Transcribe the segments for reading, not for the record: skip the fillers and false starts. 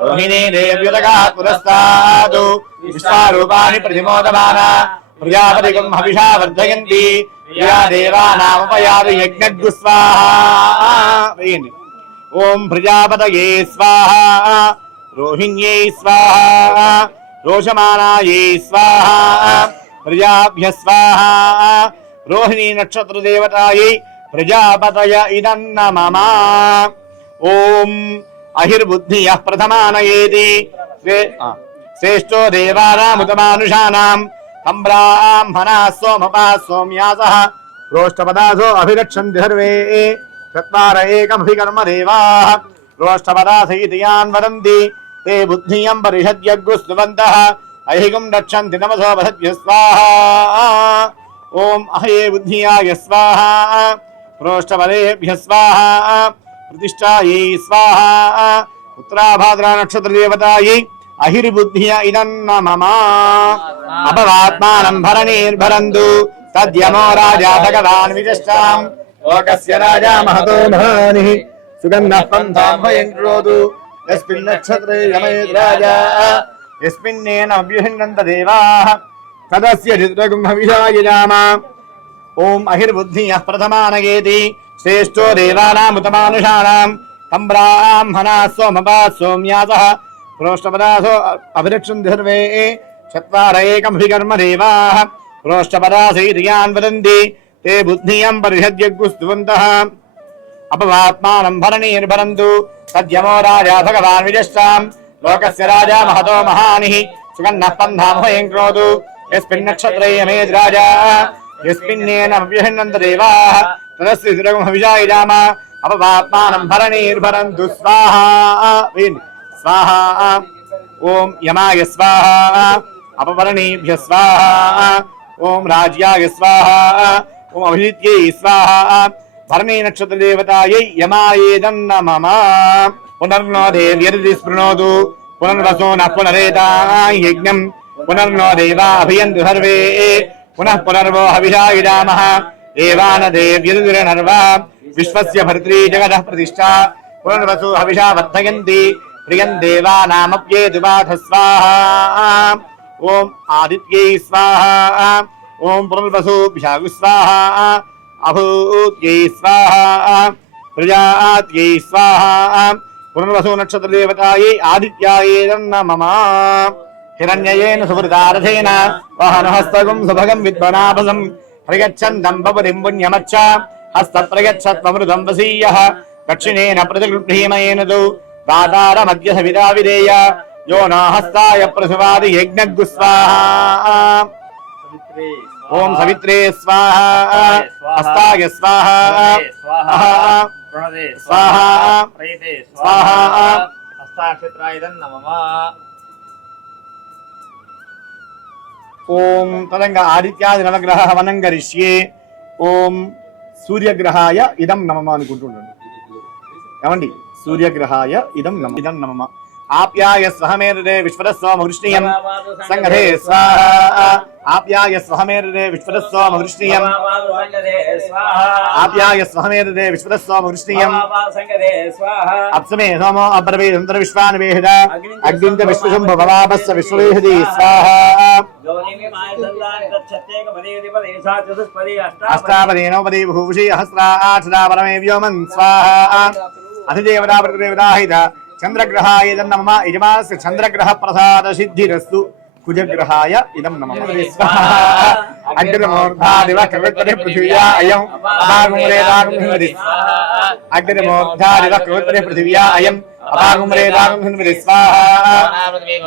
रोहिणी देव्युदगा पुरस्तादु विश्वारूपाणि प्रतिमोदमाना प्रजापतिगं हविषा वर्धयन्ति प्रिया देवानामुपयातु यज्ञग्गु स्वाहा ओम प्रजापतये स्वाहा रोहिण्यै स्वाहा रोषमानायै स्वाहा प्रजाभ्य स्वाहा रोहिणी नक्षत्र देवतायै प्रजापतय इदं नमः ओम अहिर्बुद्धियः प्रथमानयेति श्रेष्ठो देवानामुतमानुषाणां तं ब्राह्मणाः सोमपाः सोम्यासः रोष्टपदासो अभिरक्षन्ति सर्वे चत्वार एकमपि कर्म देवाः रोष्टपदास इति यान् वदन्ति ते बुद्धियं परिषद्यग्गुस्तुवन्तः अहिगुं रक्षन्ति नमसो वसद्भ्यः स्वाहा ओम अहये बुद्धियाय स्वाहा रोष्टपदेभ्यः स्वाहा प्रतिष्ठायै स्वाहा उत्तराभाद्रा नक्षत्र देवतायै अहिर्बुद्धिय इदं नमः अपवात्मानं भरणीर्भरन्तु तद्यमो राजा भगवान् विजष्टां लोकस्य राजा महतो महानिः सुगन्धः पन्थां भयङ्क्रोतु यस्मिन् नक्षत्रे यमयेत् राजा यस्मिन्नेन अभ्युहिन्नन्त देवाः तदस्य चित्रगुं हविषाय नाम ओम अहिर्बुद्धियः प्रथमानयेति श्रेष्ठो देवानामुतमानुषाणां तं ब्राह्मणाः सोमपाः सोम्यासः प्रोष्ठपदासो अभिरक्षन्ति सर्वे चत्वार एकमपि कर्म देवाः प्रोष्ठपदासीति यान् वदन्ति ते बुद्धियं परिषद्यग्गुस्तुवन्तः अपवात्मानं भरणीर्भरन्तु तद्यमो राजा भगवान् विजष्टां लोकस्य राजा महतो महानिः सुगन्धः पन्थां भयङ्क्रोतु यस्मिन् नक्षत्रे यमेत् राजा यस्मिन्नेन अभ्युहिन्नन्त देवाः तदस्य चित्रगुं हविषाय नाम अपवात्मानं भरणीर्भरन्तु स्वाहा स्वाहा ओम यमाय स्वाहा अपवर्णेभ्यः स्वाहा ओम राज्याय स्वाहा ओम अभिजित्यै स्वाहा भरणी नक्षत्र देवतायै यमायेदं नमः पुनर्नो देव्यर्दि स्पृणोतु पुनर्वसो न पुनरेतां यज्ञं पुनर्नो देवा अभियन्तु सर्वे पुनः पुनर्वो हविषाय नामः देवान देव्यर्दिर्नर्वा विश्वस्य भर्त्री जगतः प्रतिष्ठा पुनर्वसु हविषा वर्धयन्ति प्रियं देवानामप्येतु बाध स्वाहा ओम आदित्यै स्वाहा ओम पुनर्वसुभ्यागु स्वाहा अभूत्यै स्वाहा प्रजात्यै स्वाहा पुनर्वसु नक्षत्र देवतायै आदित्यायेदं नमः हिरण्ययेन सुवृतारथेन वाहनहस्तगुं सुभगं विद्वनाभसं प्रयच्छन्दं बपुरिं पुण्यमच्च हस्तप्रयच्छत्वमृतं वसीयः दक्षिणेन प्रतिगृह्णीमयेन तु दातारमद्य सविता विधेय यो न हस्ताय प्रसुवादि यज्ञग्गु स्वाहा ओम सवित्रे स्वाहा हस्ताय स्वाहा स्वाहा स्वाहा हस्ताक्षेत्रायदं नमः ओम तदंग आदित्यादि नवग्रह हवनं करिष्ये ओम सूर्यग्रहाय इदं नमः అనుకుంటున్నాను ఏమండి सूर्यग्रहाय इदं नमः आप्याय स्वहमेरुदे विश्वरस्वमहृष्णीयं संगधे स्वाहा आप्याय स्वहमेरुदे विश्वरस्वमहृष्णीयं आप्याय स्वहमेरुदे विश्वरस्वमहृष्णीयं अप्समे सोमो अब्रवीदन्तर विश्वानवेहद अग्निन्त विश्वशुम्भ भवापस्य विश्ववेहदी स्वाहा अष्टापदे नवपदे भूषि सहस्राक्षरा परमे व्योमन् स्वाहा अधिदेवता प्रतिदेवताहित चंद्रग्रहाय इदं नमः यजमानस्य चंद्रग्रह प्रसाद सिद्धिरस्तु कुजग्रहाय इदं नमः अग्निमूर्धादिव कवित्वते पृथिव्या अयं अपागुमरेदागुं हिन्वति अग्निमूर्धादिव कवित्वते पृथिव्या अयं अपागुमरेदागुं हिन्वति स्वाहा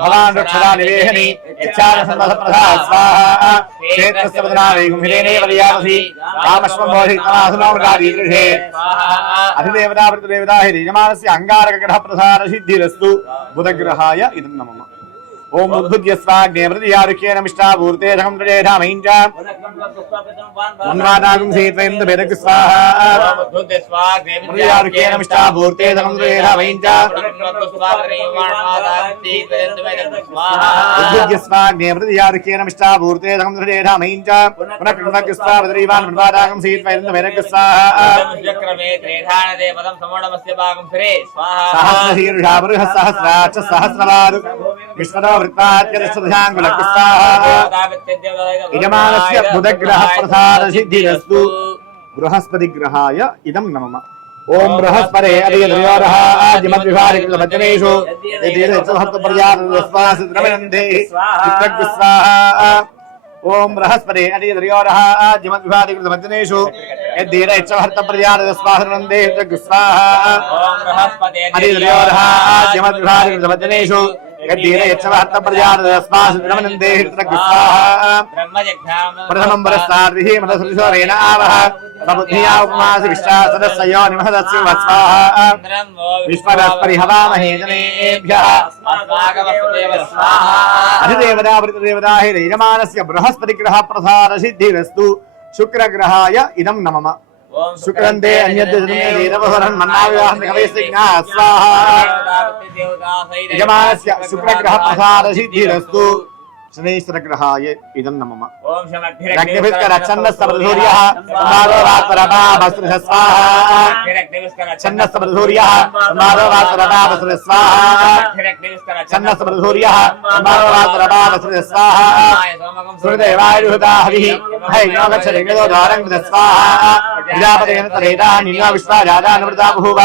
भवान् रक्षदा निवेहनि इच्छानसम्मतप्रसाद स्वाहा क्षेत्रस्य वदनावेगुं हिरेणे वलयावसि कामश्वं बोधितमासुनामरादीदृशे अधिदेवता प्रतिदेवता हि यजमानस्य अंगारकग्रह प्रसाद सिद्धिरस्तु बुधग्रहाय इदं नमः ओम उद्भुज्य स्वाग्ने प्रतियारुक्येन मिष्टापूर्ते धकं प्रजेधामहिञ्च उन्वादागुं सीत्वेन्द्र भेदक स्वाहा उद्भुज्य स्वाग्ने प्रतियारुक्येन मिष्टापूर्ते धकं प्रजेधामहिञ्च स्वाग्नेमृतियारुकेनमिष्टापूर्तेदकं दृढेधामहीं च पुनः कृष्णकृष्णावदरीवान् मृवादागं सीत्वैरन्दवैरकृष्णाक्रमे त्रेधानदेवदं समोणमस्य भागं श्रे स्वाहा सहस्रशीर्षा बृहः सहस्राच्च सहस्रवादु विश्वतो वृत्तात्यदशदशाङ्गुलकृष्णाः यजमानस्य बुधग्रहप्रसादसिद्धिरस्तु बृहस्पतिग्रहाय इदं नमः ओम बृहस्पते अधिगद्रयोरः आदिमद्विभारिकृतवचनेषु यदीर्घसहस्रपर्यायस्वासिद्रमनन्दे चित्रग्स्वाहा ओम बृहस्पते अधिगद्रयोरः आदिमद्विभारिकृतवचनेषु यदीर्घसहस्रपर्यायस्वासिद्रमनन्दे चित्रग्स्वाहा ओम बृहस्पते अधिगद्रयोरः आदिमद्विभारिकृतवचनेषु यदीर्घसहस्रपर्यायस्वासिद्रमनन्दे चित्रग्स्वाहा प्रथमं वरस्ताद्भिः मदसृशोरेण आवह सबुद्धिया उपमासि विश्वासदस्य निमहदस्य वत्स्वाहा विश्वरस्परिहवामहे जनेभ्यः अधिदेवता वृतदेवता हि यजमानस्य बृहस्पतिग्रह प्रसादसिद्धिरस्तु शुक्रग्रहाय इदं नमः शुक्रन्ते अन्यद्देवहरन् मन्नाविवाहनकवयस्तिज्ञा स्वाहा यजमानस्य शुक्रग्रह प्रसादसिद्धिरस्तु शनेश्वरग्रहाय इदं नमः ओम शमग्निभिस्करच्छन्नस्तप्रसूर्यः समारोहात्परपावस्त्रः स्वाहा छन्नस्तप्रसूर्यः समारोहात्परपावस्त्रः स्वाहा छन्नस्तप्रसूर्यः समारोहात्परपावस्त्रः स्वाहा सुरदेवायुहुता हविः हैयोगच्छरिगतो द्वारं कृत स्वाहा प्रजापतेन तरेता निन्या विश्वाजादानमृता बभूव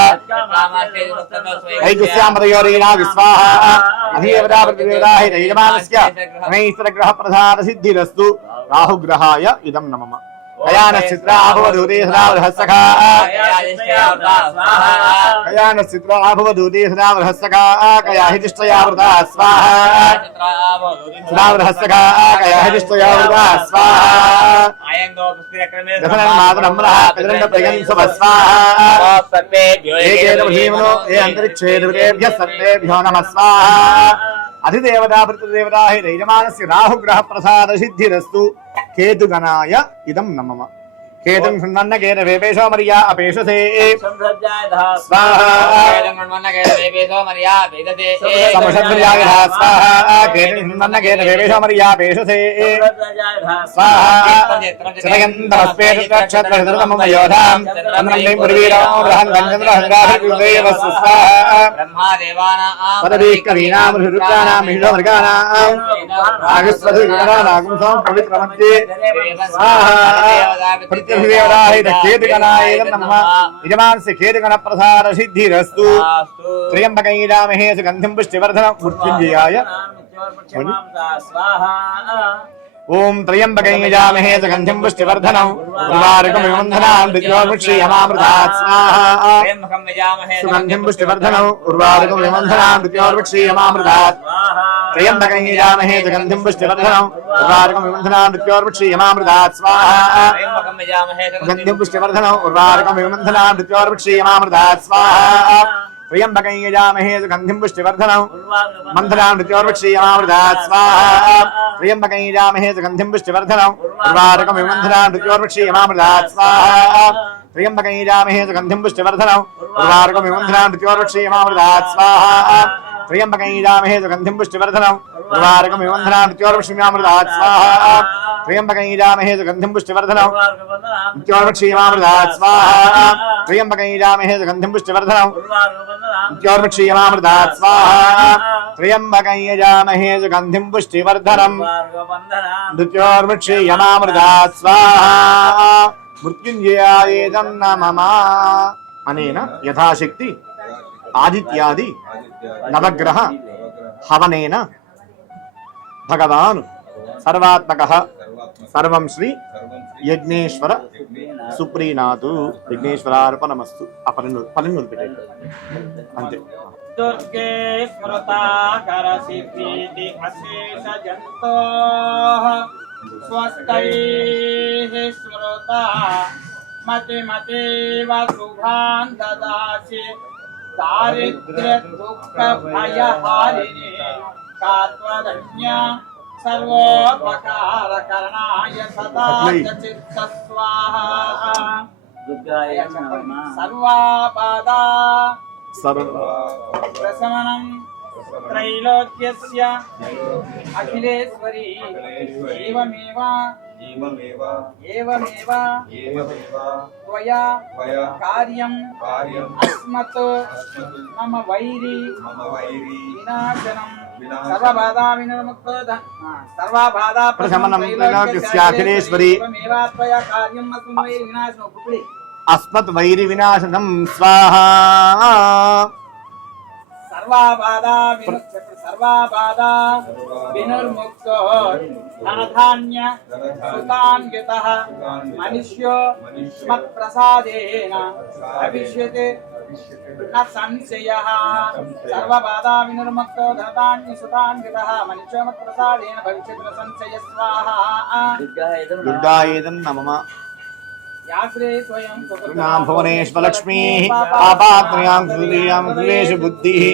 हैगुस्यामतयोरीणा विस्वाहा अधिदेवता प्रतिदेवता हि यजमानस्य शनैश्वरग्रह प्रसादसिद्धिरस्तु राहुग्रहाय इदं नमः कयानश्चित्रा भवदूते सदा बृहस्सखा कयानश्चित्रा भवदूते सदा बृहस्सखा कयाहितिष्ठया वृता स्वाहा सदा बृहस्सखा कयाहितिष्ठया वृता स्वाहा दशनन्मातरम्रः पितरण्डप्रयं सुभस्वाहा एकेन भीमनो ये अन्तरिक्षेदेभ्यः सर्वेभ्यो नमः स्वाहा अधिदेवता प्रतिदेवता हि यजमानस्य राहुग्रह प्रसादसिद्धिरस्तु केतुगणाय इदं नमः केतुं सुन्नन्नकेन वेपेशो मर्या अपेशसे स्वाहा समशद्र्याय स्वाहा केतुं सुन्नन्नकेन वेपेशो मर्या अपेशसे स्वाहा चतयन्तमस्पेक्षत्रमम योधां चन्द्रं पुरवीरो बृहन् गञ्चन्द्रहङ्गाधिकृतेव स्वाहा पदवीः कवीनां ऋरुद्राणां महिषोमृगाणां नागस्वधुगणानागुं पवित्रमध्ये स्वाहा प्रत्यभिदेवताहि केतुगणाय नमः यजमानस्य केतुगण प्रसादसिद्धिरस्तु त्र्यम्बकं यजामहे सुगन्धिं पुष्टिवर्धनं मृत्युञ्जयाय ओम त्र्यम्बकं यजामहे सुगन्धिं पुष्टिवर्धनं उर्वारुकमिव बन्धनान् द्वितीयोर्वृक्षीयमामृतात् स्वाहा सुगन्धिं पुष्टिवर्धनं उर्वारुकमिव बन्धनान् द्वितीयोर्वृक्षीयमामृतात् त्र्यम्बकं यजामहे सुगन्धिं पुष्टिवर्धनं उर्वारुकमिव बन्धनान् द्वितीयोर्वृक्षीयमामृतात् स्वाहा सुगन्धिं पुष्टिवर्धनं उर्वारुकमिव बन्धनान् द्वितीयोर्वृक्षीयमामृतात् स्वाहा त्र्यम्बकं यजामहे सुगन्धिं पुष्टिवर्धनं बन्धनान् द्वितीयोर्वृक्षीयमामृतात् स्वाहा त्र्यम्बकं यजामहे सुगन्धिं पुष्टिवर्धनं उर्वारुकमिव बन्धनान् द्वितीयोर्वृक्षीयमामृतात् स्वाहा त्र्यम्बकं यजामहे सुगन्धिं पुष्टिवर्धनं उर्वारुकमिव बन्धनान् द्वितीयोर्वृक्षीयमामृतात् स्वाहा त्र्यम्बकं यजामहे सुगन्धिं पुष्टिवर्धनं उर्वारुकमिव बन्धनान् द्वितीयोर्वृक्षीयमामृतात् स्वाहा त्र्यम्बकं यजामहे सुगन्धिं पुष्टिवर्धनं द्वितीयोर्वृक्षीयमामृतात् स्वाहा त्र्यम्बकं यजामहे सुगन्धिं पुष्टिवर्धनं द्वितीयोर्वृक्षीयमामृतात् स्वाहा त्र्यम्बकं यजामहे सुगन्धिं पुष्टिवर्धनं द्वितीयोर्वृक्षीयमामृतात् स्वाहा मृत्युञ्जयाय नमः अनेन यथाशक्ति आदित्यादि नवग्रह हवनेन भगवान् सर्वात्मकः सर्वं श्री यज्ञेश्वर सुप्रीणातु यज्ञेश्वरार्पणमस्तु पलिन्नु अंते दुर्गे स्मृता करसिद्धि अशेष जंतो स्वस्तैः स्मृता मते मते व शुभान् ददासि दारिद्र्य दुःख भयहारिणे कात्वदन्य सर्वोपकार करणाय सदा चित्त स्वाहा सर्वापदा प्रशमनं त्रैलोक्यस्य अखिलेश्वरी एवमेव त्वया कार्यं अस्मत् मम वैरी विनाशनं सर्वबाधा विनिर्मुक्तो सर्वबाधा प्रशमनं त्रैलोक्यस्याखिलेश्वरी एवमेव त्वया कार्यं अस्मत् वैरी विनाशनं कुपड़ी अस्मत् वैरि विनाशनं स्वाहा सर्वाबाधा विनिर्मुक्तो धनधान्य सुतान्वितः मनुष्यो मत्प्रसादेन भविष्यति न संशयः सर्वबाधा विनिर्मुक्तो धनधान्य सुतान्वितः मनुष्यो मत्प्रसादेन भविष्यति न संशयः स्वाहा दुर्गायेदं नमः याश्रे स्वयं नाम भुवनेश्वरलक्ष्मीः पापात्मयां कृतियां कृतेषु बुद्धिः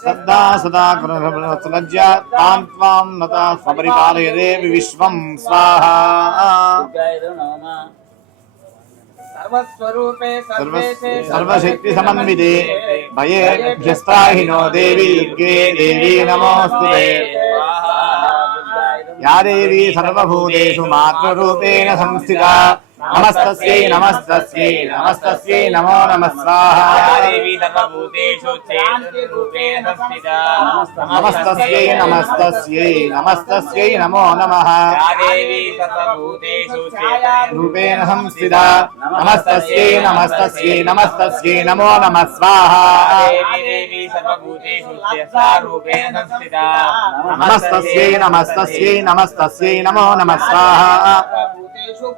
श्रद्धा सदा कुरुलज्जा तां त्वां नता स्वपरिपालयते विश्वं स्वाहा सर्वस्वरूपे सर्वेशे सर्वशक्ति समन्विते भयेभ्यस्त्राहिनो देवी गे देवी नमोऽस्तुते या देवी सर्वभूतेषु मातृरूपेण संस्थिता नमस्तस्यै नमस्तस्यै नमस्तस्यै नमो नमः स्वाहा देवी सर्वभूतेषु चेतनरूपेण संस्थिता नमस्तस्यै नमस्तस्यै नमस्तस्यै नमो नमः या देवी सर्वभूतेषु रूपेण संस्थिता नमस्तस्यै नमस्तस्यै नमस्तस्यै नमो नमः स्वाहा देवी सर्वभूतेषु रूपेण संस्थिता नमस्तस्यै नमस्तस्यै नमस्तस्यै नमो नमः स्वाहा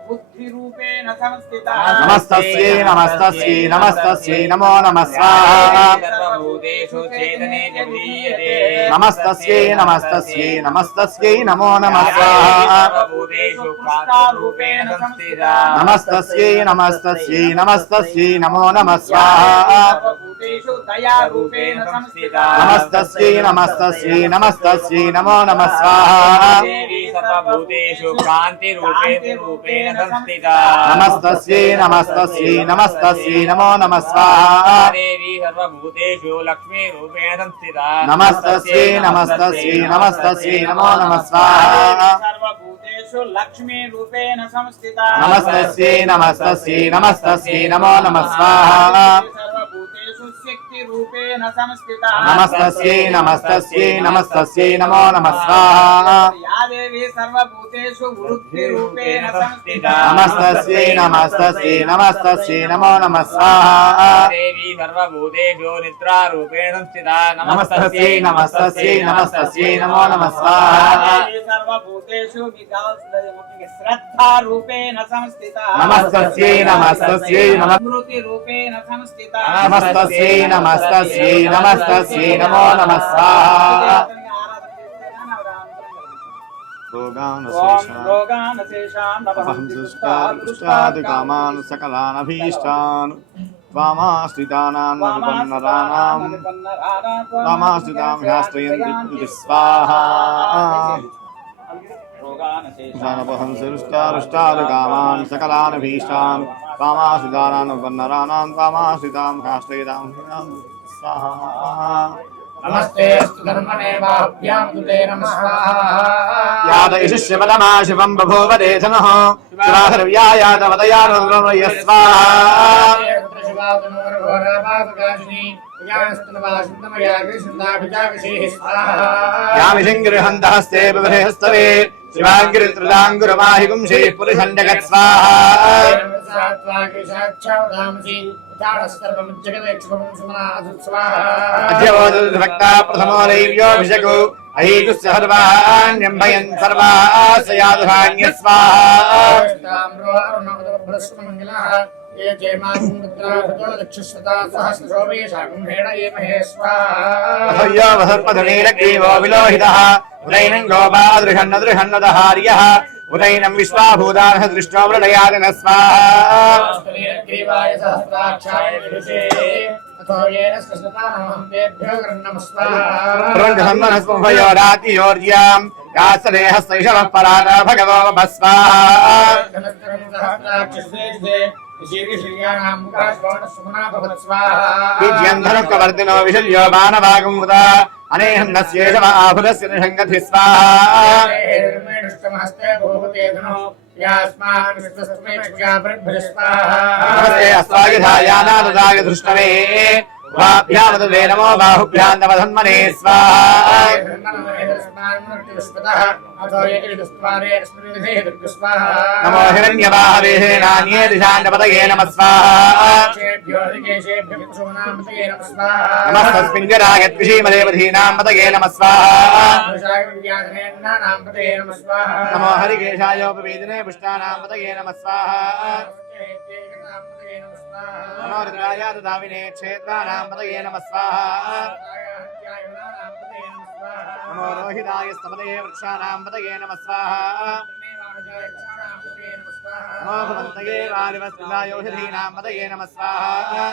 बुद्धिरूपेण संस्थिता नमस्तस्यै नमस्तस्यै नमस्तस्यै नमो नमः स्वाहा सर्वभूतेषु चेतने जगदीयते नमस्तस्यै नमस्तस्यै नमस्तस्यै नमो नमः स्वाहा सर्वभूतेषु कान्तिरूपेण संस्थिता नमस्तस्यै नमस्तस्यै नमस्तस्यै नमो नमः स्वाहा सर्वभूतेषु दयारूपेण संस्थिता नमस्तस्यै नमस्तस्यै नमस्तस्यै नमो नमः स्वाहा देवी सर्वभूतेषु कान्तिरूपेण संस्थिता नमस्तस्यै नमस्तस्यै नमस्तस्यै नमो नमः स्वाहा देवी सर्वभूतेषु लक्ष्मीरूपेण संस्थिता नमस्तस्यै नमस्तस्यै नमस्तस्यै नमो नमः स्वाहा सर्वभूतेषु लक्ष्मीरूपेण संस्थिता नमस्तस्यै नमस्तस्यै नमस्तस्यै नमो नमः स्वाहा सर्वभूतेषु शक्तिरूपेण संस्थिता नमस्तस्यै नमस्तस्यै नमस्तस्यै नमो नमः स्वाहा या देवी सर्वभूतेषु वृद्धिरूपेण संस्थिता नमस्तस्यै नमस्तस्यै नमस्तस्यै नमो नमः स्वाहा देवी सर्वभूतेषु निद्रारूपेण संस्थिता नमस्तस्यै नमस्तस्यै नमस्तस्यै नमो नमः स्वाहा सर्वभूतेषु श्रद्धारूपेण संस्थिता नमस्तस्यै नमस्तस्यै स्मृतिरूपेण संस्थिता नमस्तस्यै नमस्तस्यै नमस्तस्यै नमो नमः स्वाहा रोगानशेषान् सकलानभीष्टान् त्वामाश्रितानां त्वामाश्रितां ह्याश्रयन्ति स्वाहा रुष्टारुष्टारुकामान् सकलानभीष्टान् त्वामाश्रितानां वन्नराणां त्वामाश्रितां ह्याश्रयतां स्वाहा नमस्ते अस्तु धर्मणे बाभ्यां तुते नमः याद इशिष्यपदमा शिवं बभूव देशनः शिवाहर्व्या यादवदयानुर्गमय स्वाहा यामिषङ्गिरिहन्तहस्ते बिभ्रेहस्तवे शिवाङ्गिरित्रदाङ्गुरमाहि पुंषे पुरुषण्डगत् स्वाहा अद्यवोदुर्भक्ता प्रथमो दैव्योऽभिषेको अहीतुस्य सर्वाण्यं भयन् सर्वाः यादुहान्य स्वाहा ये जयमान्द्राक्षता सहस्रशोभेशाकुम्भेण ये महे स्वाहा अथयो वसर्पधनेरग्रीवो विलोहितः उदैनं गोपादृषन्नदृषन्नदहार्यः उदैनं विश्वाभूतानः दृष्टो मृडयादिन स्वाहा ग्रीवाय सहस्राक्षाय विदुषे अथो येन स्कृष्णतानहं तेभ्यो प्रवञ्चसन्मनस्मुभयोरातियोर्यां यास्तदेहस्तैषवः परात भगवो भस्वाहा विज्यन्धरकवर्तिनो विशल्यो मानवागुमुदा अनेहन्नस्येषव आहुरस्य निषङ्गति स्वाहा नमस्ते अस्वायुधायानादुदाय दृष्टवे वाभ्यामदुदे नमो बाहुभ्यां नवधन्मने स्वाहा नमो हिरण्यवाहवे नान्ये दिशाण्डपतये नमः स्वाहा नमस्तस्मिञ्जराय त्रिशीमदेवधीनां पतये नमः स्वाहा नमो हरिकेशायोपवेदने पुष्टानां पतये नमः स्वाहा नमो रुद्राय ददाविने क्षेत्राणां पतये नमः स्वाहा नमो रोहिताय स्तपतये वृक्षाणां पतये नमः स्वाहा नमो भवन्तये वालिवस्त्रायोषधीनां पतये नमः स्वाहा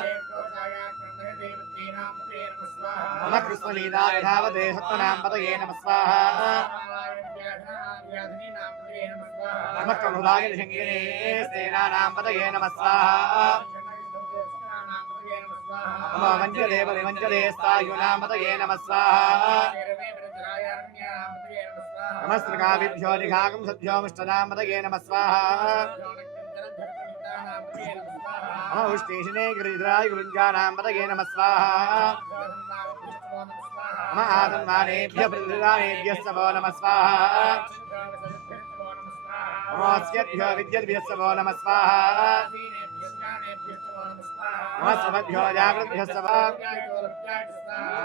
नमः कृष्णलीलाय धावते सत्त्वनां पतये नमः स्वाहा नमः प्रभुदाय निषङ्गिने सेनानां पतये नमः स्वाहा नमो मञ्जले परिमञ्जले स्थायुनां पतये नमः स्वाहा नमस्त्रकाभिभ्यो निघागं सद्भ्यो मिष्टनां पतये नमः स्वाहा नमो उष्णीषिणे गिरिधराय गुरुञ्जानां पतये नमः स्वाहा नमः आदन्वानेभ्यः प्रतिदानेभ्यस्तवो नमः स्वाहा नमोऽस्यभ्यो विद्यद्भ्यस्तवो नमः स्वाहा नमः स्वभ्यो जागृद्भ्यस्तवो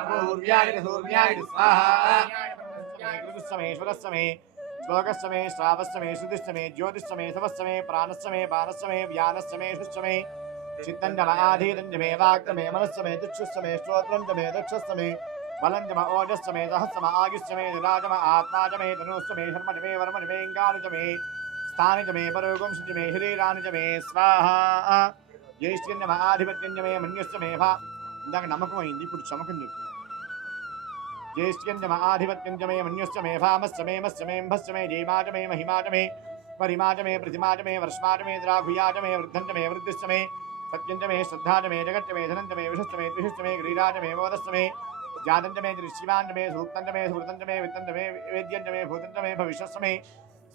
पूर्व्याय स्वाहा कृतुस्समे श्वरस्समे श्लोकस्समे श्रावस्समे श्रुतिस्समे ज्योतिस्समे तपस्समे प्राणस्समे पानस्समे व्यानस्समे शुस्समे चित्तञ्जम आधीतञ्जमे वाक्तमे मनस्समे दिक्षुस्समे श्रोत्रञ्जमे दक्षस्समे बलञ्जम ओजस्समे सहस्सम आयुस्समे निराजम आत्माजमे तनुस्समे शर्मजमे वर्मजमे इंगानुजमे स्थानिजमे परोगुंसजमे शरीरानुजमे स्वाहा ज्येष्ठ्यञ्जम आधिपत्यञ्जमे मन्युस्समे भा इंदाక నమ్మకం అయింది ఇప్పుడు చమకం చెప్పు ज्येष्ठ्यञ्जम आधिपत्यञ्जमे मन्युस्समे भामस्समे मस्समे भस्समे जयमाजमे महिमाजमे परिमाजमे प्रतिमाजमे वर्ष्माजमे द्राघुयाजमे वृद्धञ्जमे वृद्धिस्समे सत्यञ्जमे श्रद्धाजमे जगच्चमे धनञ्जमे विषस्समे त्रिषस्समे गिरिराजमे मोदस्समे जातञ्जमे दृश्यवाञ्जमे सूक्तञ्जमे सुहृतञ्जमे वित्तञ्जमे वेद्यञ्जमे भूतञ्जमे भविष्यस्समे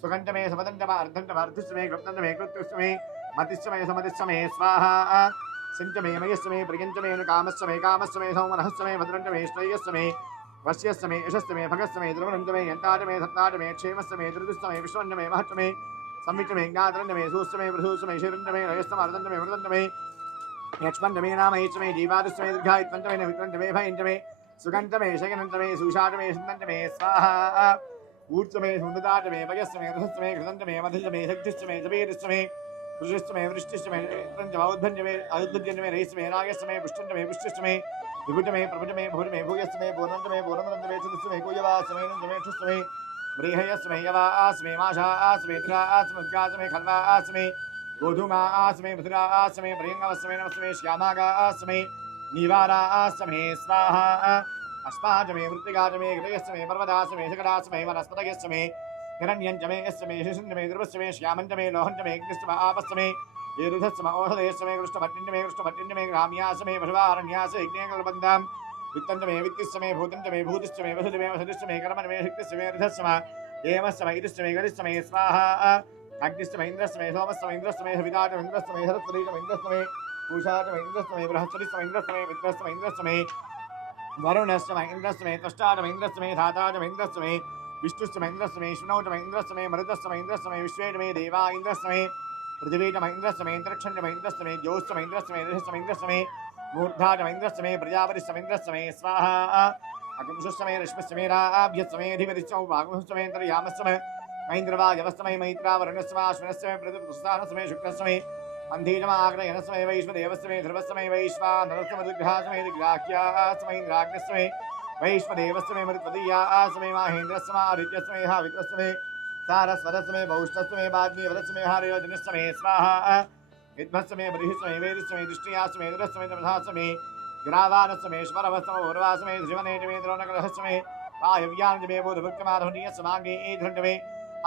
सुगञ्जमे समदञ्जम अर्धञ्जम अर्धस्समे कृप्तञ्जमे कृत्युस्समे मतिस्समे समतिस्समे स्वाहा सिञ्चमे मयस्समे प्रियञ्जमे कामस्समे कामस्समे सौमनहस्समे भद्रञ्जमे श्रेयस्समे वश्यस्समे यशस्समे भगस्समे द्रवणञ्जमे यन्ताजमे सत्ताजमे क्षेमस्समे धृतिस्समे विश्वञ्जमे महच्चमे संविच्चमे ज्ञातरञ्जमे सूस्समे वृधूस्समे शिरञ्जमे रजस्समर्दञ्जमे वृदञ्जमे यक्ष्मञ्जमे नामयच्चमे जीवादुस्समे दीर्घायुत्वञ्जमे नवित्रञ्जमे भयञ्जमे सुगन्धमे शयनञ्जमे सुषाजमे सुन्दञ्जमे स्वाहा ऊर्जमे सुन्ददाजमे भयस्समे रथस्समे कृतञ्जमे मधुजमे शक्तिस्समे जबीरस्समे कृषिस्समे वृष्टिस्समे औद्भञ्जमे औद्भुज्यञ्जमे रहिस्समे नागस्समे पुष्टञ्जमे पुष्टिस्समे विभुजमे प्रभुजमे भुजमे भूयस्मे पूर्णञ्जमे पूर्णमरञ्जमे चतुस्समे कुयवास्मे नञ्जमे ठुस्समे व्रीहयस्मे यवास्मे माशास्मे त्रिरास्मे खल्वास्मे गोधूमास्मे मधुरास्मे प्रियङ्गवस्मे नमस्मे श्यामागास्मे निवारास्मे स्वाहा अस्माजमे वृत्तिगाजमे हृदयस्मे पर्वदास्मे शकटास्मे वनस्पतयस्मे हिरण्यञ्जमे यस्मे शिशुञ्जमे ध्रुवस्मे श्यामञ्जमे लोहञ्जमे कृष्णम आपस्मे येरुधस्सम ओषधयस्समे कृष्णभट्टिञ्जमे ग्राम्यास्मे पशुवारण्यास यज्ञकल्पन्तां वित्तञ्जमे वित्तिस्समे भूतञ्जमे भूतिस्समे वसुजमे वसुदिस्समे कर्मणमे शक्तिस्समे रथस्सम हेमस्समे इतिस्समे गरिस्समे स्वाहा अग्निस्समे इन्द्रस्समे सोमस्समे इन्द्रस्समे सविताजमे इन्द्रस्समे सरस्वतीजमे इन्द्रस्समे पूषाजमे इन्द्रस्समे बृहस्पतिस्समे इन्द्रस्समे मित्रस्समे इन्द्रस्समे वरुणस्समे इन्द्रस्समे त्वष्टाजमे इन्द्रस्समे धाताजमे इन्द्रस्समे विष्णुस्समे इन्द्रस्समे विष्णुजमे इन्द्रस्समे मरुतस्समे इन्द्रस्समे विश्वेजमे देवा इन्द्रस्समे पृथिवीजम इंद्रस्समे इंद्रक्षण्यम इंद्रस्समे ज्योत्सम इंद्रस्समे रजस्सम इंद्रस्समे मूर्धाजम इंद्रस्समे प्रजापतिस्सम इंद्रस्समे स्वाहा अग्निशस्समे रश्मिस्समे राभ्यस्समे अधिपतिस्समे वागुंसमे अंतर्यामस्समे मैन्द्रवायवस्समे मैत्रावरुणस्समे अश्विनस्समे प्रतिपुस्तानस्समे शुक्रस्समे अन्धीजम आग्नेयनस्समे वैश्वदेवस्समे ध्रुवस्समे वैश्वानरस्समे दिग्रहास्समे दिग्राह्यास्समे इन्द्राग्निस्समे वैश्वदेवस्समे मरुत्पदीयास्समे माहेन्द्रस्समे आदित्यस्समे हावित्रस्समे सारस्वतस्समे बहुष्टस्समे वाग्मीवदस्समे हारयोजनस्समे स्वाहा विद्मस्समे बृहस्समे वेदिस्समे दृष्टियास्समे दुरस्समे तमसास्समे ग्रावानस्समे श्वरवस्समे उर्वास्समे धृवनेजमे द्रोणकलहस्समे वायव्यानजमे बोधभुक्तमाधुनीयस्समाङ्गे ईधृण्जमे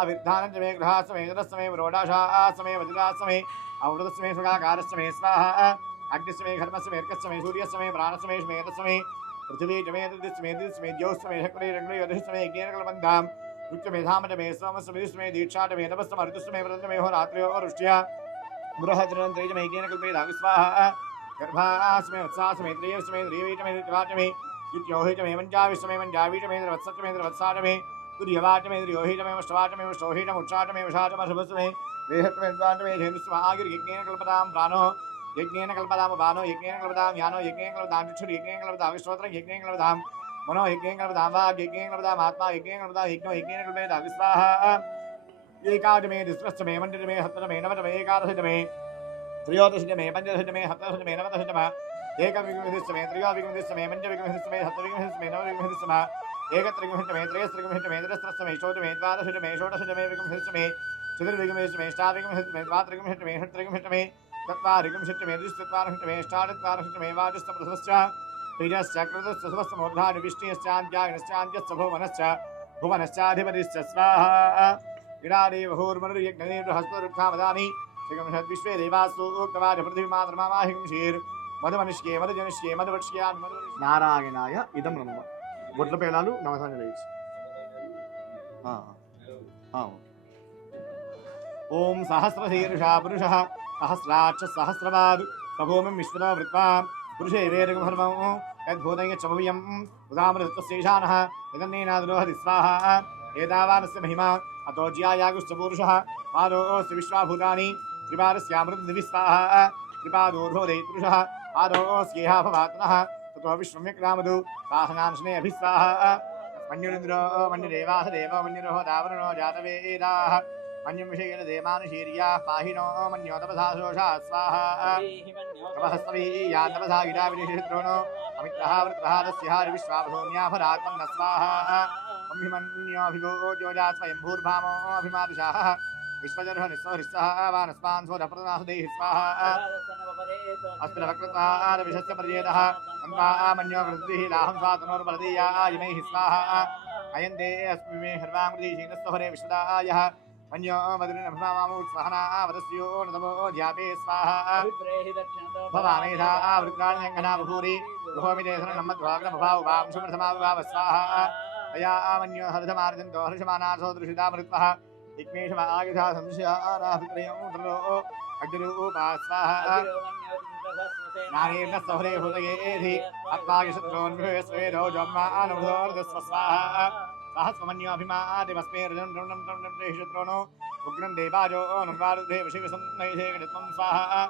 अविद्धानजमे गृहास्समे दुरस्समे वरोडाशास्समे वज्रास्समे अमृतस्मे सुखाकारस्मे स्वाहा अग्निस्मे घर्मस्मे अर्कस्मे सूर्यस्मे प्राणस्मे मेधस्मे पृथ्वी जमे दिस्मे दिस्मे ज्योत्स्मे शक्रे रंग्रे यदस्मे ज्ञानकलबन्धाम रुच्यमेधामजमे सोमस्मे दीक्षाटमे नमस्मे ऋतुस्मे व्रतमे होरात्र्यो रुष्ट्या बृहद्रन्त्रेजमे ज्ञानकल्पे धाविस्वाहा गर्भास्मे वत्सास्मे त्रियस्मे त्रिवीटमे त्रिवाचमे युत्योहितमे मञ्जाविस्मे मञ्जावीटमे द्रवत्सत्मे द्रवत्साटमे तुर्यवाटमे त्रियोहितमे अष्टवाटमे अष्टोहितमे उच्चाटमे विषाटमे शुभस्मे वेहत्मे द्वाटमे धेनुस्मे आगिर्यज्ञेन कल्पतां प्राणो यज्ञेन कल्पतां बानो यज्ञेन कल्पतां यानो यज्ञेन कल्पतां चक्षुर् यज्ञेन कल्पतां विश्वोत्रं यज्ञेन कल्पतां मनो यज्ञेन कल्पतां वाग् यज्ञेन कल्पतां आत्मा यज्ञेन कल्पतां यज्ञो यज्ञेन कल्पतां विस्वाहा एकादशमे द्विस्रश्चमे मण्डलमे सप्तमे नवदमे एकादशमे त्रयोदशमे पञ्चदशमे सप्तदशमे नवदशमे एकविंशतिमे त्रयोविंशतिमे पञ्चविंशतिमे सप्तविंशतिमे नवविंशतिमे एकत्रिंशतिमे त्रयस्त्रिंशतिमे चतुस्रश्चमे षोडशमे द्वादशमे षोडशमे विंशतिमे चतुर्विंशतिमे अष्टाविंशतिमे द्वात्रिंशतिमे षट्त्रिंशतिमे चत्वारिंशतिमे द्विचत्वारिंशतिमे अष्टाचत्वारिंशतिमे वाचस्पतिश्च तेजश्च कृतश्च सुवस्तमोर्धानि विष्णुश्चान्त्याग्नश्चान्त्यश्च भुवनश्चाधिपतिश्च स्वाहा इडादेवहोर्मनुर्यज्ञनेर्हस्तरुक्खामदानि विश्वे देवास्तु उक्तवाच पृथिवीमातर्माहिंशीर् मधुमनुष्ये मधुजनुष्ये मधुवक्ष्यान् नारायणाय इदं नमः బొట్ల పేలాలు నమస్కారం చేయొచ్చు ఓం సహస్రశీర్షా పురుష సహస్రాక్ష సహస్రవాద్ సభూమిం విశ్వతో వృత్వా పురుషే వేదగమహర్మం యద్భూతం యచ్చమవ్యం ఉదామృతస్యేషానః యదన్నేనాద్రోహతి స్వాహా ఏతావానస్య మహిమా అతో జ్యాయాగుశ్చ పురుషः పాదోస్య విశ్వాభూతాని త్రిపాదస్యామృతదివి స్వాహా త్రిపాదోర్ధోదయ పురుషः పాదోస్యేహ భవాత్మనः ततो विश्वम्यक्रामदु साहनांशने अभिस्वाहा मन्युरिन्द्रो मन्युदेवास देवो मन्युरोह दावरुणो जातवेदाः मन्युं विषयेन देवानुशीर्याः पाहिनो मन्यो तपसा शोषा स्वाहा तपहस्तवी यान्तपसा गिरा विनिषिद्रोणो अमित्रः वृत्रः तस्यः विश्वाभूम्याभरात्मन्न स्वाहा अम्भिमन्योऽभिगो जोजा स्वयंभूर्भामो अभिमादुषाः विश्वजर्ह निस्वहृस्सः वानस्मान् सोदप्रदनासुदेहि स्वाहा अस्त्रवक्रतारविषस्य पर्येदः अन्वामन्यो वृद्धिः लाहं स्वातनोर्बलदीया इमैः स्वाहा अयन्ते अस्मि मे सर्वाङ्गृतीशीनस्वहरे विश्वदायः अन्यो वदृनभ्रामामुत्सहना वदस्यो नमो ध्यापे स्वाहा भवामेधा वृद्धान्यङ्गना बभूरि गृहोमिदेशनम्मध्वाग्नभभावुवांशुप्रथमाविभाव स्वाहा तया मन्यो हर्षमार्जन्तो हर्षमानासो दृशितामृत्वः इग्मेषमायुधा संशयानाभित्रयं तृलो अग्निरूपा स्वाहा नारेण सहरे हृदयेधि आत्मायशत्रोन्विहे स्वेदो जम्मानवधोर्दस्व स्वाहा सहस्रमन्योऽभिमादिमस्मे रजन्त्रं उग्रं देवाजो नुर्वारुधे विषयसन्नैषे गणित्वं स्वाहा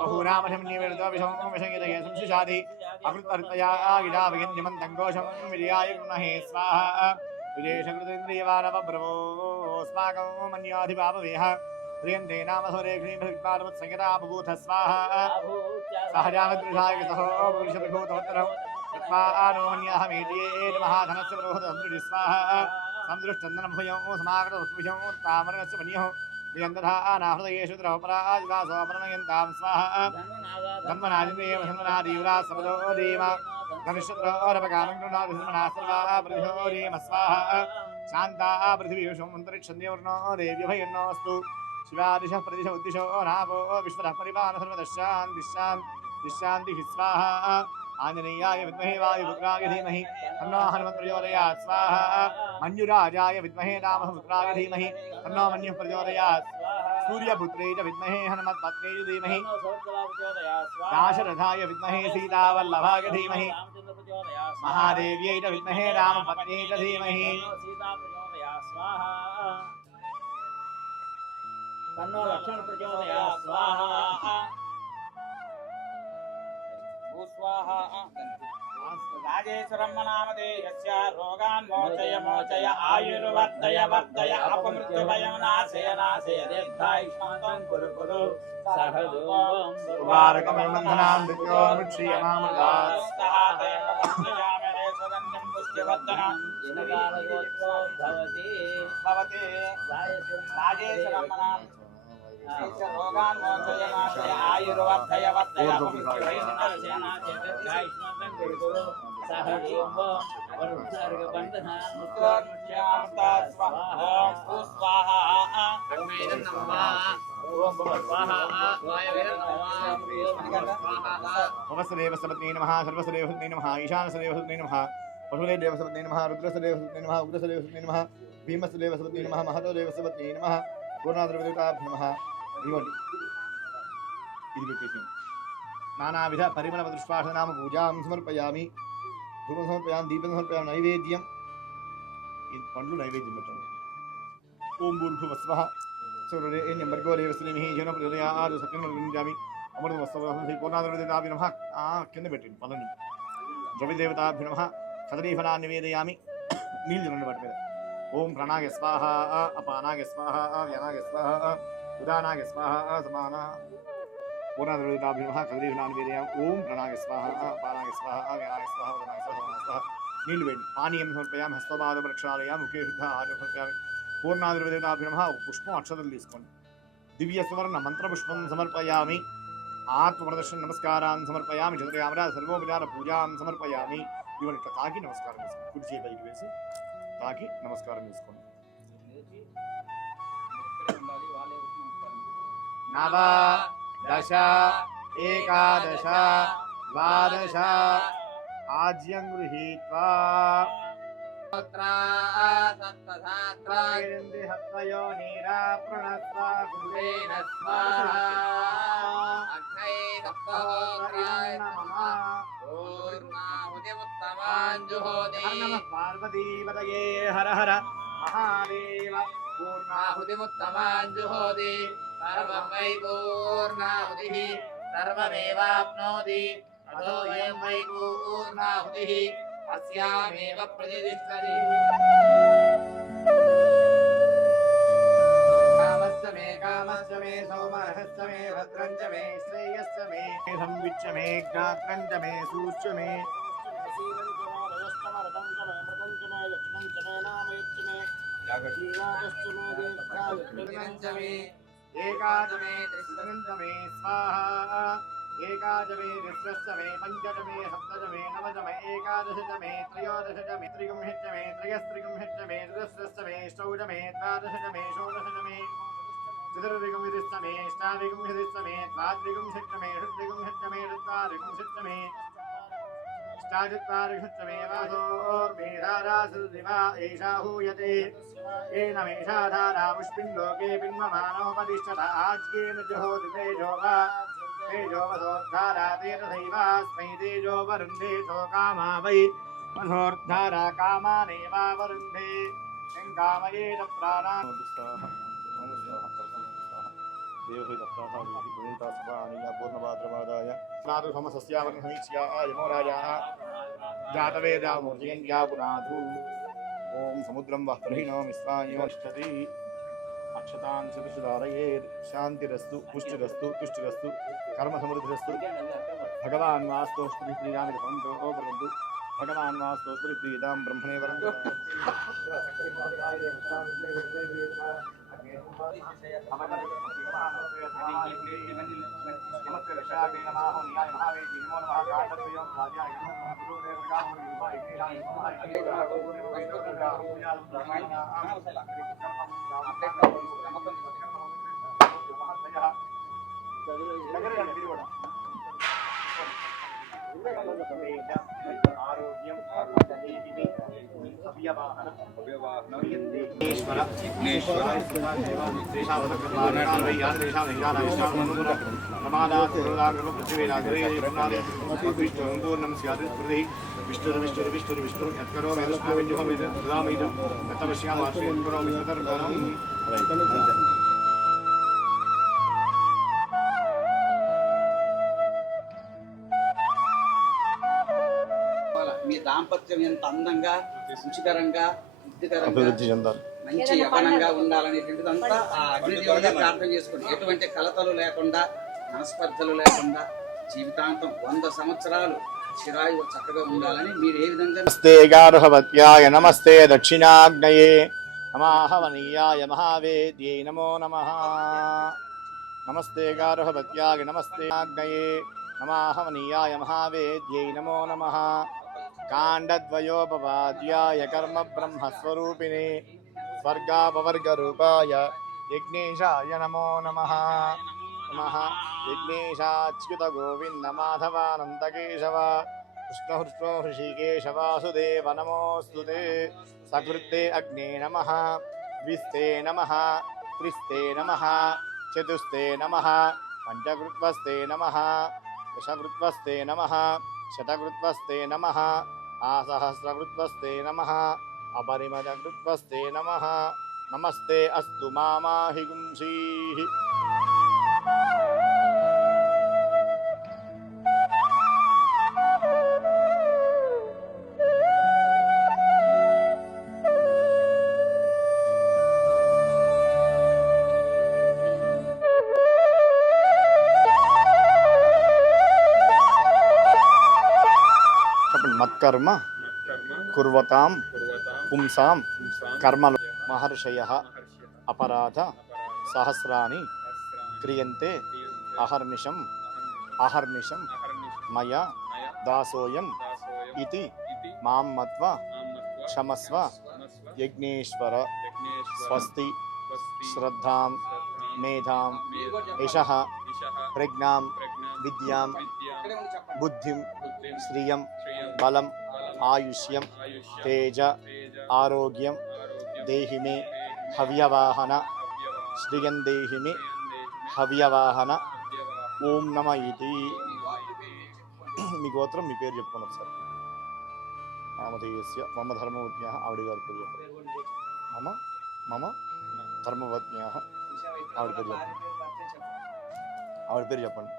बहूनामशमन्यवेदो विषमं विषयदये संशिशादि अकृतर्तया गिरा विगन्यमन्तं घोषं विजयाय गृणहे स्वाहा विदेशकृतेन्द्रियवानवब्रवो अस्माकं मन्याधिपापवेह प्रियन्ते नाम स्वरेघ्नीमसंगता बभूथ स्वाहा सहजावदृशाय सहो पुरुषप्रभूतोत्तरं तत्त्वानो मन्याहमेत्येन महाधनस्य प्रभूतसन्दृशि स्वाहा संदृष्टन्दनभयं समागतवस्तुभ्यं तामरस्य मन्यः प्रियन्तथा अनाहृदयेषु द्रवपराजितासोपरणयन्तां स्वाहा धन्वनादिदेव धन्वनादीवरा समदो देव धनुषत्रपकामङ्कृणादिधन्वना सर्वा पृथिवो देव स्वाहा शान्ता पृथिवीषु अन्तरिक्षन्देवर्णो देव्यभयन्नोऽस्तु शिवादिशः प्रतिश उद्दिशो नाभो विश्वतः परिपालः सर्वदशान्तिः स्वाहा आञ्जनेयाय विद्महे वायुपुत्राय धीमहि तन्नो हनुमत् प्रचोदयात् स्वाहा मञ्जुराजाय विद्महे रामपुत्राय धीमहि तन्नो मन्युः प्रचोदयात् सूर्यपुत्रे च विद्महे हनुमत्पत्ने च धीमहि दाशरथाय विद्महे सीतावल्लभाय धीमहि महादेव्यै च विद्महे रामपत्ने च धीमहि तन्नो लक्ष्मण प्रचोदयात् स्वाहा स्वाहा राजेश्वरं नामधेयस्य रोगान् मोचय मोचय आयुर्वर्धय वर्धय अपमृत्युभयं नाशय नाशय दीर्घायुष्मान् कुरु कुरु वारकमन्धनां रोगान् मोचय मोचय आयुर्वर्धय वर्धय अपमृत्युभयं नाशय नाशय दीर्घायुष्मान् कुरु कुरु सह एव वरुणसर्गबन्धनान् स्वाहा स्वाहा लक्ष्मीनं नमः ओम स्वाहा वायवे नमः स्वाहा भवस्देवसपत्नी नमः सर्वस्देवसपत्नी नमः ईशानसदेवसपत्नी नमः पशुदेवसपत्नी नमः रुद्रसदेवसपत्नी नमः उग्रसदेवसपत्नी नमः भीमसदेवसपत्नी नमः महतोदेवसपत्नी नमः पूर्णाद्रवदेवताभ्यो नमः इवोंడి ఇది పెట్టేసి నానావిధ పరిమళ పుష్పార్చనామ పూజాం సమర్పయామి ధూపం సమర్పయామి దీపం సమర్పయామి నైవేద్యం ఈ పండ్లు నైవేద్యం పెట్టండి ఓం భూర్భువస్వః సూర్యేణ్యం భర్గో దేవస్య జన ప్రచోదయాత్ సత్యం వదించామి అమృత వస్తవ పూర్ణాద్రవదేవతాభ్యో నమః కింద పెట్టండి పదండి ద్రవ్యదేవతాభ్యో నమః కదలీఫలాన్ని నివేదయామి నీళ్ళు రెండు వాటి మీద ఓం ప్రణాయ స్వాహ అపానాయ స్వాహ వ్యానాయ స్వాహ ఉదానాయ స్వాహ సమాన పూర్ణాద్రవదేవతాభ్యో నమః కదలీఫలాన్ని నివేదయామి ఓం ప్రణాయ స్వాహ అపానాయ స్వాహ వ్యానాయ స్వాహ ఉదానాయ స్వాహ సమాన స్వాహ నీళ్ళు వేయండి పానీయం సమర్పయామి హస్తపాద ప్రక్షాళయామి ముఖే శుద్ధ ఆహారం సమర్పయామి పూర్ణాద్రవదేవతాభ్యో నమః పుష్పం అక్షతలు తీసుకోండి దివ్య సువర్ణ మంత్రపుష్పం సమర్పయామి ఆత్మప్రదర్శన నమస్కారాన్ని సమర్పయామి చంద్రయామరా సర్వోపచార పూజాం సమర్పయామి ఇవన్నీ ఇట్లా తాకి నమస్కారం చేసుకోండి కుడి చేయి పైకి వేసి తాకి నమస్కారం చేసుకోండి నవ దశ ఏకాదశ ద్వాదశ ఆజ్యం గృహీత్వా హస్తయో నీరా ప్రణస్వ గురువేణ స్వాహా పార్వతీపతయే హర హర మహాదేవ పూర్ణాహుతిముత్తమాంజుహోతి సర్వం వై పూర్ణాహుతిః సర్వమేవాప్నోతి అథోయం వై పూర్ణాహుతిః అస్యామేవ ప్రతిష్ఠతి కామస్య మే సౌమనః మే భద్రం చ మే శ్రేయస్య మే సంవిచ్చ మే జ్ఞాత్రం చ మే సూచ్య మే ఏకాదమే త్రిస్రంతమే స్వాహా ఏకాదమే త్రిస్రస్తమే పంచదమే సప్తదమే నవదమే ఏకాదశతమే త్రయోదశతమే త్రిగుంహితమే త్రయస్త్రిగుంహితమే చతుస్రస్తమే ష్టౌదమే ద్వాదశతమే షోడశతమే చతుర్విగుంహితమే అష్టావిగుంహితమే ద్వాద్విగుంహితమే షడ్విగుంహితమే చత్వారిగుంహితమే अष्टाचत्वारिंशत्तमे वासोर्मेधारासुर्दिवा एषा हूयते येन मेषाधारा पुष्पिन्लोके बिन्वमानोपतिष्ठत आज्येन जुहोति तेजोवा तेजोवसोद्धारा तेजसैवास्मै तेजो वरुन्धे सो कामा वै वसोर्धारा कामानेवा वरुन्धे यं कामयेत प्राणान् ओम समुद्रं वह्निनो मिश्रायोष्ठति अक्षतान् चतुर्धारयेत् शान्तिरस्तु पुष्टिरस्तु तुष्टिरस्तु कर्म समृद्धिरस्तु भगवान् वास्तु प्रीतिदां भवन्तु भगवान् वास्तु प्रीतिदां ब्रह्मणे वरन्तु ఆరోగ్యం మీ దాంపత్యం ఎంత అందంగా రుచికరంగా అభివృద్ధి చెందాలి, మంచి యవనంగా ఉండాలనేటువంటిది అంతా ఆ అగ్నిదేవుడిగా ప్రార్థన చేసుకోండి. ఎటువంటి కలతలు లేకుండా మనస్పర్ధలు లేకుండా జీవితాంతం 100 సంవత్సరాలు చిరాయువు చక్కగా ఉండాలని మీరు ఏ విధంగా నమస్తే గార్హవత్యాయ నమస్తే దక్షిణాగ్నయే నమాహవనీయాయ మహావేద్యై నమో నమః. నమస్తే గార్హవత్యాయ నమస్తే ఆగ్నయే నమాహవనీయాయ మహావేద్యై నమో నమః. काण्डद्वयोपवाद्याय कर्म ब्रह्मस्वरूपिणे स्वर्गापवर्गरूपाय यज्ञेशाय नमो नमः नमः। यज्ञेशाच्युत गोविन्द माधवानन्दकेशव कृष्णहृष्णो हृषिकेश वासुदेव नमोऽस्तु ते। सकृत्ते अग्ने नमः, द्विस्ते नमः, त्रिस्ते नमः, चतुस्ते नमः, पञ्चकृत्वस्ते नमः, दशकृत्वस्ते नमः, शतकृत्वस्ते नमः, आसहस्रकृत्वस्ते नमः, अपरिमितकृत्वस्ते नमः। नमस्ते अस्तु मामाहि गुंसीः। మత్కర్మ కుర్వతాం పుంసాం కర్మలు మహర్షయః అపరాధ సహస్రాణి క్రియంతే అహర్నిశం అహర్నిశం మయా దాసోయం ఇతి మాం మత్వ క్షమస్వ యజ్ఞేశ్వర స్వస్తి శ్రద్ధాం మేధాం యశః ప్రజ్ఞాం విద్యాం బుద్ధిం శ్రియం బలం ఆయుష్యం తేజ ఆరోగ్యం దేహి మే హవ్యవాహన శ్రియం దేహి మే హవ్యవాహన ఓం నమ ఇతి. మీ గోత్రం మీ పేరు చెప్పుకోండి ఒకసారి. నామధేయస్య మమ ధర్మవత్న్యాః ఆవిడ గారి పేరు చెప్పండి. మమ మమ ధర్మవత్న్యాః ఆవిడ పేరు చెప్పండి. ఆవిడ పేరు చెప్పండి.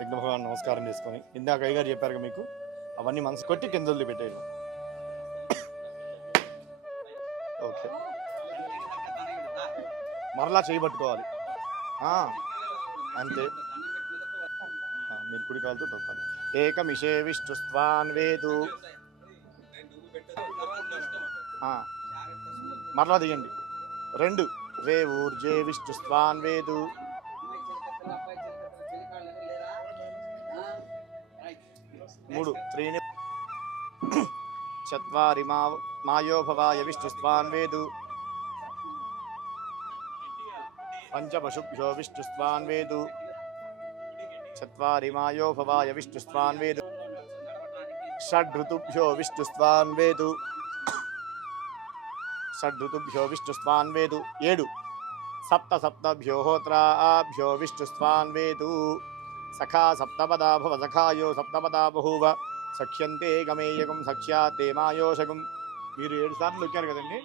యజ్ఞ భగవాన్ నమస్కారం చేసుకొని ఇందాక అయ్యగారు చెప్పారు మీకు అవన్నీ మనసు కొట్టి కిందలు పెట్టేది. ఓకే, మరలా చేయబట్టుకోవాలి అంతే. మీరు కుడి కాలుతో తొక్కాలి. ఏకమిషే విష్ణుస్త్వాన్ వేదు. మరలా తీయండి. 2 రేవూర్జే విష్ణుస్త్వాన్ వేదు. 3 త్రీని చత్వారి మాయోభవాయ విష్ణుస్త్వాన్ వేదు. 5 పశుభ్యో విష్ణుస్త్వాన్ వేదు. చత్వారి మాయోభవాయ విష్ణుస్త్వాన్ వేదు. 6 ఋతుభ్యో విష్ణుస్త్వాన్ వేదు. 6 ఋతుభ్యో విష్ణుస్త్వాన్ వేదు. 7 సప్తభ్యో హోత్రాభ్యో విష్ణుస్త్వాన్ వేదు. సఖా సప్తపదా భవ సఖాయో సప్తపదా బహూవ సఖ్యంతే గమేయకం సఖ్యాతే మాయోషకం. మీరు 7 సార్లు వచ్చారు కదండి.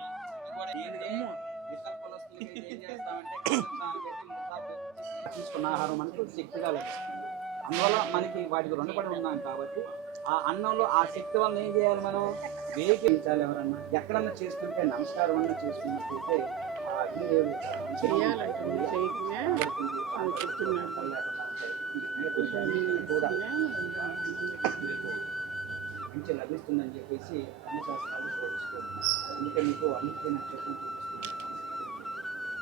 తీసుకున్న ఆహారం మనకు శక్తిగా లభిస్తుంది. అందువల్ల మనకి వాటికి రుణపడి ఉన్నాం కాబట్టి ఆ అన్నంలో ఆ శక్తి వల్ల ఏం చేయాలి, మనం వేయించాలి. ఎవరన్నా ఎక్కడన్నా చేసుకుంటే నమస్కారం అన్నా చేసుకున్నట్లయితే ఆ అగ్నిదేవుడు కూడా మంచి లభిస్తుందని చెప్పేసి ధర్మశాస్త్రాలు బోధిస్తుంది. అందుకే మీకు అన్నిటికీ నక్షత్రం చూపిస్తుంది.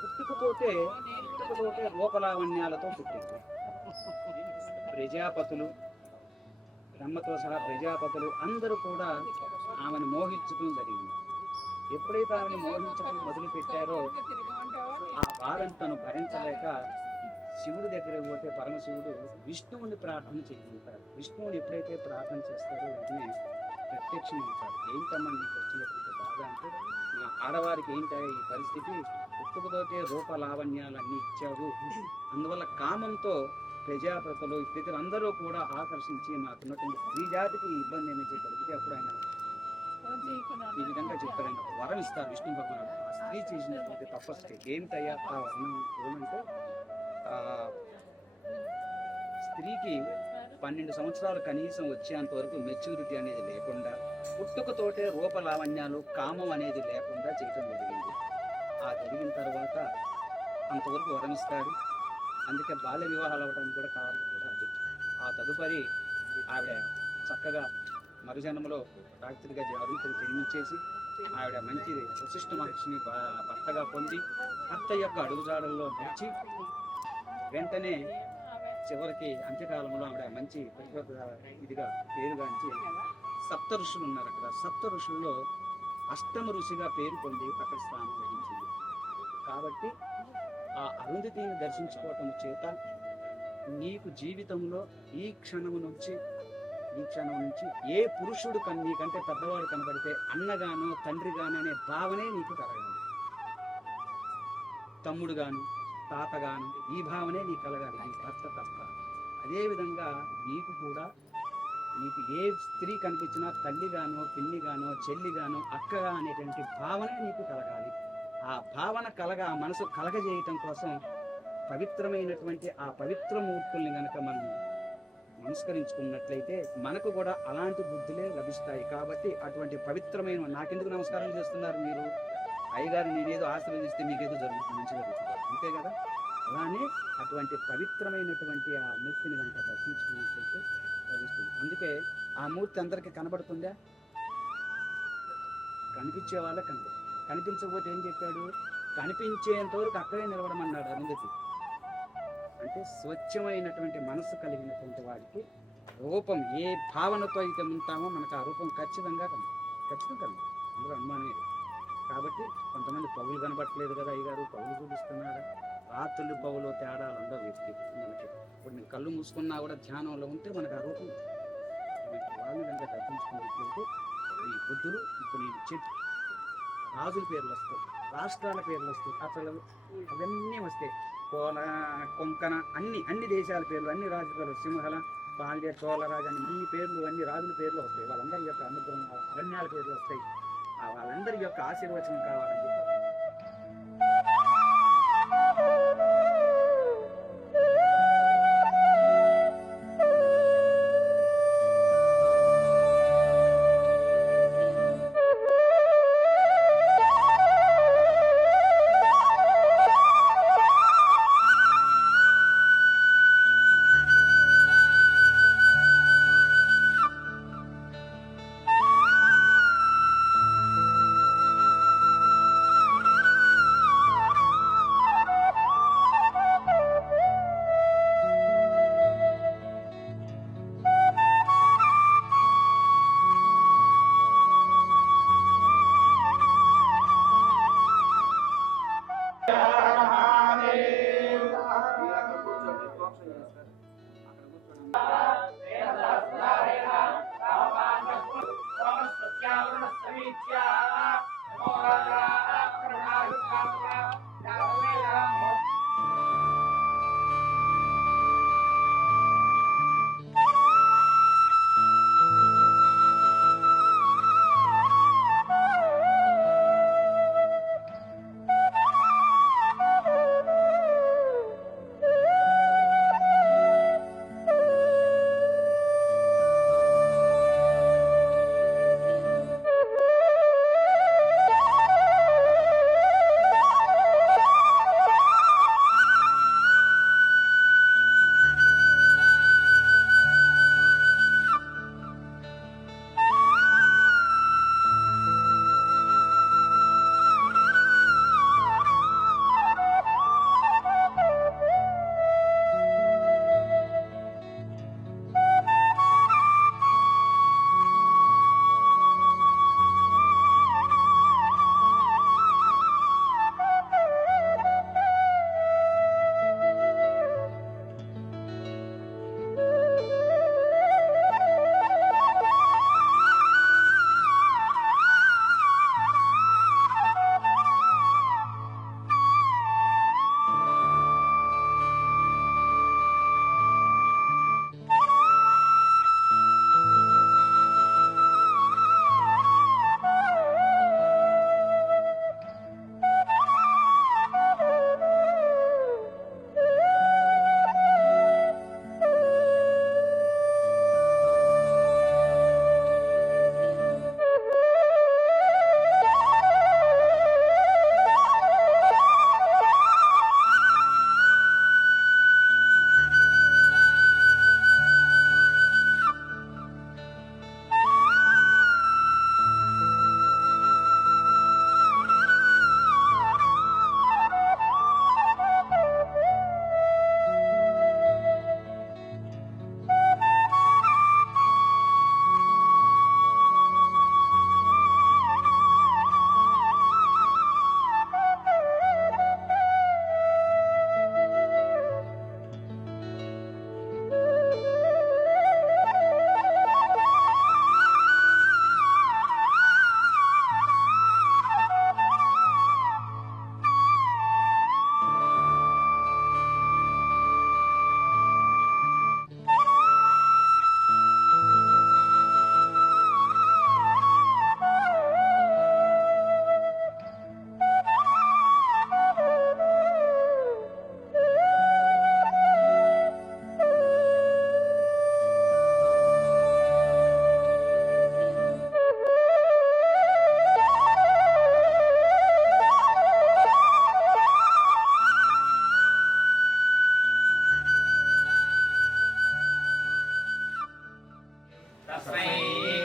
పుట్టుకతోటే రూపలావణ్యాలతో పుట్టింది. ప్రజాపతులు, బ్రహ్మతో సహా ప్రజాపతులు అందరూ కూడా ఆమెను మోహించడం జరిగింది. ఎప్పుడైతే ఆమెను మోహించడం మొదలుపెట్టారో ఆ బాధను తను భరించలేక శివుడి దగ్గరికి పోతే పరమశివుడు విష్ణువుని ప్రార్థన చేయించాడు. విష్ణువుని ఎప్పుడైతే ప్రార్థన చేస్తారో వెంటనే ప్రత్యక్షమవుతాడు. ఏంటమ్మా నీకు వచ్చినటువంటి బాధ అంటే, మా ఆడవారికి ఏంటో ఈ పరిస్థితి, పుట్టుకతోటే రూపలావణ్యాలన్నీ ఇచ్చారు. అందువల్ల కామంతో ప్రజాపతులు ఇతరులు అందరూ కూడా ఆకర్షించి మాకున్నటువంటి స్త్రీ జాతికి ఇబ్బంది అనేది కలిగితే అప్పుడు ఆయన ఈ విధంగా చెప్తారు. ఆయన వరం ఇస్తారు విష్ణు భగవానుడు. ఆ స్త్రీ చేసినటువంటి తపస్సుకి ఏమిటయ్యా ఆ వరం ఏమంటే, స్త్రీకి 12 సంవత్సరాలు కనీసం వచ్చేంత వరకు మెచ్యూరిటీ అనేది లేకుండా, పుట్టుకతోటే రూపలావణ్యాలు కామం అనేది లేకుండా చేయటం జరిగింది. ఆ జరిగిన తర్వాత అంతవరకు వరమిస్తాడు. అందుకే బాల్య వివాహాలు అవ్వడానికి కూడా కారణం కూడా అది. ఆ తదుపరి ఆవిడ చక్కగా మరుజన్మలో రాత్రిగా అరుణుడిని జన్మించేసి ఆవిడ మంచి వశిష్ఠ మహర్షిని భర్తగా పొంది భర్త యొక్క అడుగుజాడల్లో నడిచి వెంటనే చివరికి అంత్యకాలంలో ఆవిడ మంచి ఇదిగా పేరుగాంచి సప్త ఋషులు ఉన్నారు అక్కడ. సప్త ఋషుల్లో అష్టమ ఋషిగా పేరు పొంది అక్కడ స్థానం వహించింది. కాబట్టి ఆ అరుంధతిని దర్శించుకోవటం చేత నీకు జీవితంలో ఈ క్షణం నుంచి ఏ పురుషుడు నీకంటే పెద్దవాడు కనబడితే అన్నగానో తండ్రిగానో అనే భావనే నీకు కలగాలి. తమ్ముడుగాను తాతగాను ఈ భావనే నీకు కలగాలి, నీ భర్త తప్ప. అదేవిధంగా నీకు కూడా నీకు ఏ స్త్రీ కనిపించినా తల్లిగానో పిన్నిగానో చెల్లిగానో అక్కగా అనేటువంటి భావనే నీకు కలగాలి. ఆ భావన ఆ మనసు కలగజేయటం కోసం పవిత్రమైనటువంటి ఆ పవిత్ర మూర్తుల్ని గనక మనం నమస్కరించుకున్నట్లయితే మనకు కూడా అలాంటి బుద్ధులే లభిస్తాయి. కాబట్టి అటువంటి పవిత్రమైన, నాకెందుకు నమస్కారం చేస్తున్నారు మీరు? అయ్యగారు నేనేదో ఆశీర్వదిస్తే మీకేదో జరుగుతుంది, మంచి జరుగుతుంది, అంతే కదా. అలానే అటువంటి పవిత్రమైనటువంటి ఆ మూర్తిని కనుక దర్శించుకున్నట్లయితే లభిస్తుంది. అందుకే ఆ మూర్తి అందరికీ కనబడుతుందా? కనిపించే వాళ్ళ కనిపించకపోతే ఏం చెప్పాడు? కనిపించేంత వరకు అక్కడే నిలబడమన్నాడు అరుంధతి. అంటే స్వచ్ఛమైనటువంటి మనసు కలిగినటువంటి వాడికి రూపం ఏ భావనతో అయితే ఉంటామో మనకు ఆ రూపం ఖచ్చితంగా ఖచ్చితంగా అందులో అనుమానం లేదు. కాబట్టి కొంతమంది పౌలు కనబట్టలేదు కదా అయ్యగారు, పౌలు చూపిస్తున్నారా? రాత్రులు పౌలు తేడాలు ఉండవు వ్యక్తి మనకి. ఇప్పుడు నేను కళ్ళు మూసుకున్నా కూడా ధ్యానంలో ఉంటే మనకు ఆ రూపం వాళ్ళని కనుక దర్శించుకున్నట్లయితే ఈ బుద్ధులు ఇప్పుడు నేను చెప్పి రాజుల పేర్లు వస్తాయి, రాష్ట్రాల పేర్లు వస్తాయి, అసలు అవన్నీ వస్తాయి. కొంకణ అన్ని దేశాల పేర్లు, అన్ని రాజుల, సింహల, పాండ్య, చోళరాజు అని అన్ని పేర్లు, అన్ని రాజుల పేర్లు వస్తాయి. వాళ్ళందరి యొక్క అనుగ్రహం, అరణ్యాల పేర్లు వస్తాయి. వాళ్ళందరి యొక్క ఆశీర్వచనం కావాలని చెప్పి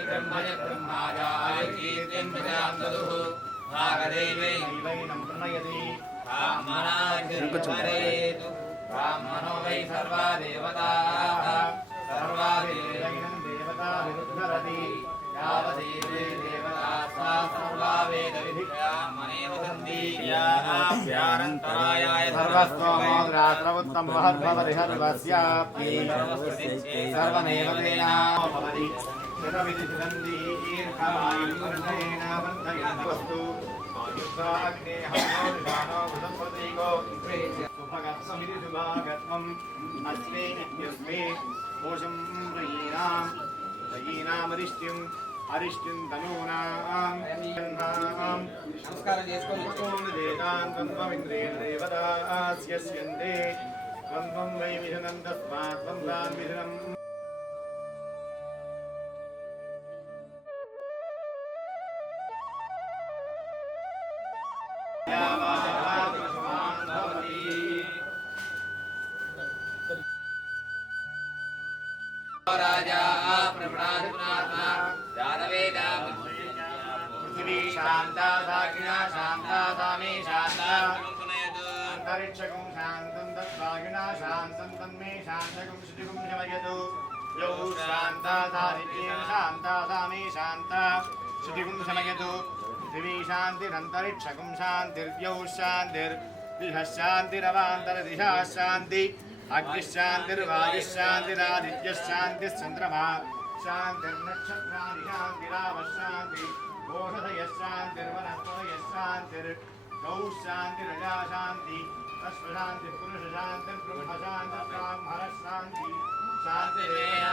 ब्रह्मज ब्रह्माजाय कीर्तिं प्रजां ददुः भागदेवै दैवैनं प्रणयति ब्राह्मणाग्निर्भरेतु ब्राह्मणो वै सर्वा देवताः सर्वा दैवैनं देवता विरुद्धरति यावदेवे देवता सा सर्वा वेदविद्यामनेव सन्ति यारन्तरायाय सर्वस्वमोद्रात्रवुत्तमहद्भवति सर्वस्यापि सर्वमेव तेनाहो भवति शतविधिसन्धि ईर्षायुर्नेन वर्धयन्तस्तु आयुष्याग्नेहानो भृतप्रतीको सुभगत्समिति सुभागत्वम् अस्मे इत्यस्मे कोशं रयीनामरिष्ट्यम् अरिष्टिं तनूनां నమస్కారం చేసుకోండి देतान्त्वमिन्द्रेण देवतास्यस्यन्ते त्वं वै विधनं तस्मात् त्वं तान् विधनम् राजा प्रभृतिनाथा जानवेदा पृथिवी शान्ता साक्षिणा शान्ता सामे शान्ता अन्तरिक्षकं शान्तं तत्त्वागिना शान्तं तन्मे शान्तकं श्रुतिकं शमयतु यौ शान्ता सारित्येन शान्ता सामे शान्ता श्रुतिकं शमयतु पृथिवी शान्तिरन्तरिक्षकं शान्तिर्यौ शान्तिर्दिशः शान्तिरवान्तरदिशः शान्ति अग्निशान्तिर्वायुः शान्तिरादित्यः शान्तिः चन्द्रमा शान्तिर्नक्षत्राणि शान्तिरावः शान्ति ओषधयः शान्तिर्वनस्पतयः शान्तिर्गौः शान्तिरजा शान्ति अश्वशान्तिः पुरुषशान्तिर्ब्रह्मशान्तिर्ब्राह्मणः शान्ति शान्तिरेव